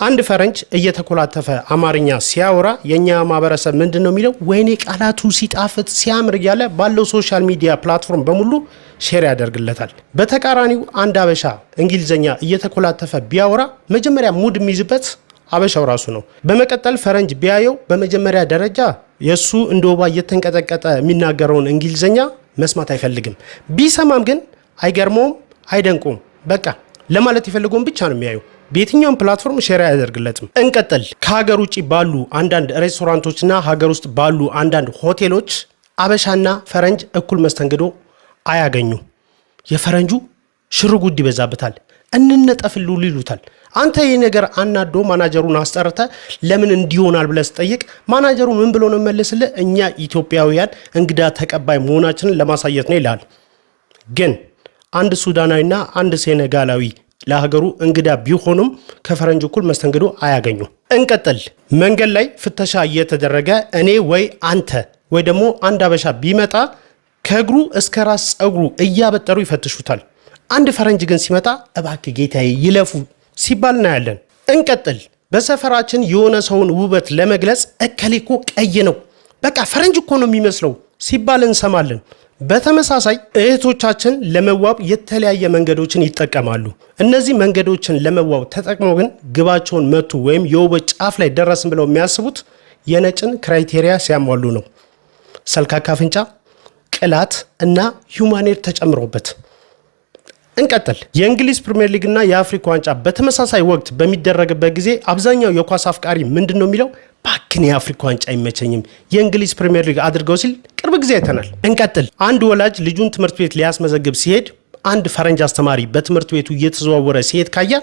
አንድ ፈረንጅ እየተኮላተፈ አማርኛ ሲያወራ የኛ ማህበረሰብ ምንድነው የሚለው ወይኔ ቃላቱ ሲጣፍጥ ሲያምር ያለ ባለው ሶሻል ሚዲያ ፕላትፎርም በሙሉ ሼር ያደርግለታል። በተቃራኒው አንድ አበሻ እንግሊዘኛ እየተኮላተፈ ቢያወራ መጀመሪያ ሙድ የሚይዝበት አበሻው ራሱ ነው። በመቀጠል ፈረንጅ ቢያየው በመጀመሪያ ደረጃ የሱ እንደወባ እየተንቀጠቀጠ የሚናገረውን እንግሊዘኛ መስማት አይፈልግም። ቢሰማም ግን አይገርመውም፣ አይደንቁም። በቃ ለማለት የፈልገውን ብቻ ነው የሚያየው። በየትኛውም ፕላትፎርም ሼር ያደርግለትም። እንቀጥል። ከሀገር ውጭ ባሉ አንዳንድ ሬስቶራንቶችና ሀገር ውስጥ ባሉ አንዳንድ ሆቴሎች አበሻና ፈረንጅ እኩል መስተንግዶ አያገኙ። የፈረንጁ ሽርጉድ ይበዛበታል፣ እንነጠፍሉ ይሉታል። አንተ ይህ ነገር አናዶ ማናጀሩን አስጠርተ ለምን እንዲሆናል ብለህ ስጠይቅ ማናጀሩ ምን ብሎ ነው መልስልህ? እኛ ኢትዮጵያውያን እንግዳ ተቀባይ መሆናችንን ለማሳየት ነው ይላል። ግን አንድ ሱዳናዊና አንድ ሴኔጋላዊ ለሀገሩ እንግዳ ቢሆኑም ከፈረንጅ እኩል መስተንግዶ አያገኙ። እንቀጥል። መንገድ ላይ ፍተሻ እየተደረገ እኔ ወይ አንተ ወይ ደግሞ አንድ አበሻ ቢመጣ ከእግሩ እስከ ራስ ጸጉሩ እያበጠሩ ይፈትሹታል። አንድ ፈረንጅ ግን ሲመጣ እባክህ ጌታዬ ይለፉ ሲባል እናያለን። እንቀጥል። በሰፈራችን የሆነ ሰውን ውበት ለመግለጽ እከሌ እኮ ቀይ ነው፣ በቃ ፈረንጅ እኮ ነው የሚመስለው ሲባል እንሰማለን። በተመሳሳይ እህቶቻችን ለመዋብ የተለያየ መንገዶችን ይጠቀማሉ። እነዚህ መንገዶችን ለመዋብ ተጠቅመው ግን ግባቸውን መቱ ወይም የውበት ጫፍ ላይ ደረስን ብለው የሚያስቡት የነጭን ክራይቴሪያ ሲያሟሉ ነው። ሰልካካ አፍንጫ፣ ቅላት እና ሂውማኔር ተጨምሮበት። እንቀጥል። የእንግሊዝ ፕሪሚየር ሊግ እና የአፍሪካ ዋንጫ በተመሳሳይ ወቅት በሚደረግበት ጊዜ አብዛኛው የኳስ አፍቃሪ ምንድን ነው የሚለው? ባክን የአፍሪካ ዋንጫ አይመቸኝም የእንግሊዝ ፕሪሚየር ሊግ አድርገው ሲል ቅርብ ጊዜ አይተናል። እንቀጥል። አንድ ወላጅ ልጁን ትምህርት ቤት ሊያስመዘግብ ሲሄድ አንድ ፈረንጅ አስተማሪ በትምህርት ቤቱ እየተዘዋወረ ሲሄድ ካያ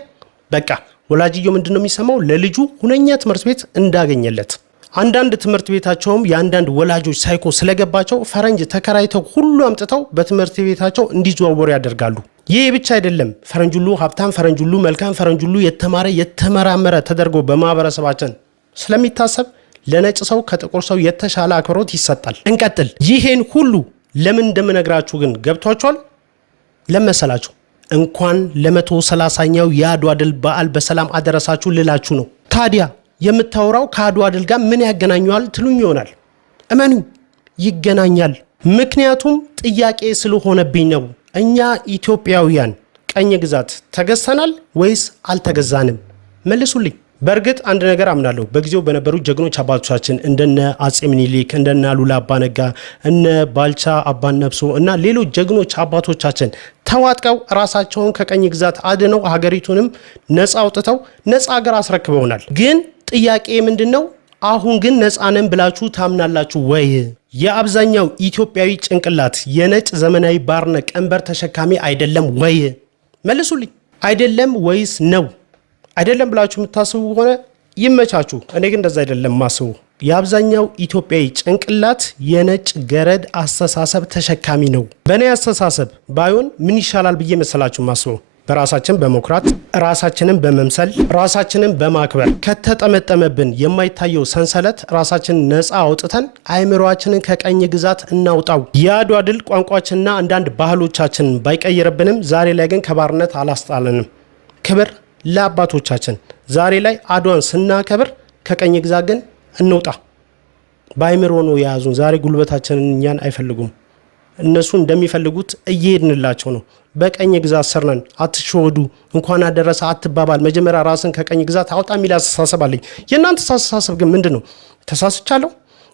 በቃ ወላጅየው ምንድነው የሚሰማው? ለልጁ ሁነኛ ትምህርት ቤት እንዳገኘለት። አንዳንድ ትምህርት ቤታቸውም የአንዳንድ ወላጆች ሳይኮ ስለገባቸው ፈረንጅ ተከራይተው ሁሉ አምጥተው በትምህርት ቤታቸው እንዲዘዋወሩ ያደርጋሉ። ይህ ብቻ አይደለም። ፈረንጅ ሁሉ ሀብታም፣ ፈረንጅ ሁሉ መልካም፣ ፈረንጅ ሁሉ የተማረ የተመራመረ ተደርጎ በማህበረሰባችን ስለሚታሰብ ለነጭ ሰው ከጥቁር ሰው የተሻለ አክብሮት ይሰጣል። እንቀጥል። ይሄን ሁሉ ለምን እንደምነግራችሁ ግን ገብቷችኋል? ለመሰላችሁ እንኳን ለ130ኛው የአድዋ ድል በዓል በሰላም አደረሳችሁ ልላችሁ ነው። ታዲያ የምታወራው ከአድዋ ድል ጋር ምን ያገናኘዋል ትሉኝ ይሆናል። እመኑ ይገናኛል። ምክንያቱም ጥያቄ ስለሆነብኝ ነው። እኛ ኢትዮጵያውያን ቀኝ ግዛት ተገዝተናል ወይስ አልተገዛንም? መልሱልኝ። በእርግጥ አንድ ነገር አምናለሁ። በጊዜው በነበሩ ጀግኖች አባቶቻችን እንደነ አጼ ምኒልክ፣ እንደነ አሉላ አባነጋ፣ እነ ባልቻ አባነብሶ እና ሌሎች ጀግኖች አባቶቻችን ተዋጥቀው ራሳቸውን ከቀኝ ግዛት አድነው ሀገሪቱንም ነፃ አውጥተው ነፃ ሀገር አስረክበውናል። ግን ጥያቄ ምንድነው? አሁን ግን ነፃ ነን ብላችሁ ታምናላችሁ ወይ? የአብዛኛው ኢትዮጵያዊ ጭንቅላት የነጭ ዘመናዊ ባርነት ቀንበር ተሸካሚ አይደለም ወይ? መልሱልኝ። አይደለም ወይስ ነው? አይደለም ብላችሁ የምታስቡ ከሆነ ይመቻችሁ። እኔ ግን እንደዛ አይደለም ማስቡ። የአብዛኛው ኢትዮጵያዊ ጭንቅላት የነጭ ገረድ አስተሳሰብ ተሸካሚ ነው። በእኔ አስተሳሰብ ባይሆን ምን ይሻላል ብዬ መሰላችሁ ማስበው? በራሳችን በመኩራት ራሳችንን በመምሰል ራሳችንን በማክበር ከተጠመጠመብን የማይታየው ሰንሰለት ራሳችንን ነፃ አውጥተን አእምሮአችንን ከቀኝ ግዛት እናውጣው። የአድዋ ድል ቋንቋችንና አንዳንድ ባህሎቻችንን ባይቀይርብንም ዛሬ ላይ ግን ከባርነት አላስጣለንም። ክብር ለአባቶቻችን። ዛሬ ላይ አድዋን ስናከብር ከቀኝ ግዛት ግን እንውጣ። በአእምሮ ነው የያዙን። ዛሬ ጉልበታችንን እኛን አይፈልጉም። እነሱ እንደሚፈልጉት እየሄድንላቸው ነው። በቀኝ ግዛት ስር ነን። አትሸወዱ። እንኳን አደረሰ አትባባል። መጀመሪያ ራስን ከቀኝ ግዛት አውጣ የሚል አስተሳሰብ አለኝ። የእናንተ አስተሳሰብ ግን ምንድን ነው? ተሳስቻለሁ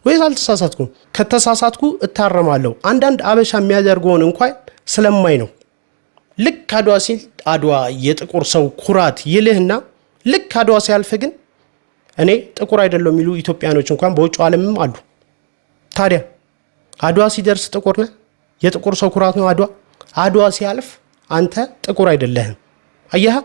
ወይስ አልተሳሳትኩም? ከተሳሳትኩ እታረማለሁ። አንዳንድ አበሻ የሚያደርገውን እንኳን ስለማይ ነው። ልክ አድዋ ሲል አድዋ የጥቁር ሰው ኩራት ይልህና ልክ አድዋ ሲያልፍ ግን እኔ ጥቁር አይደለም የሚሉ ኢትዮጵያኖች እንኳን በውጭ ዓለምም አሉ። ታዲያ አድዋ ሲደርስ ጥቁር ነህ? የጥቁር ሰው ኩራት ነው አድዋ። አድዋ ሲያልፍ አንተ ጥቁር አይደለህም። አየህ፣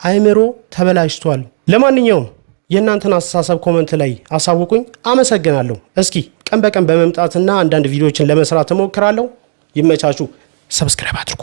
አእምሮ ተበላሽቷል። ለማንኛውም የእናንተን አስተሳሰብ ኮመንት ላይ አሳውቁኝ። አመሰግናለሁ። እስኪ ቀን በቀን በመምጣትና አንዳንድ ቪዲዮዎችን ለመስራት እሞክራለሁ። ይመቻችሁ። ሰብስክራይብ አድርጉ።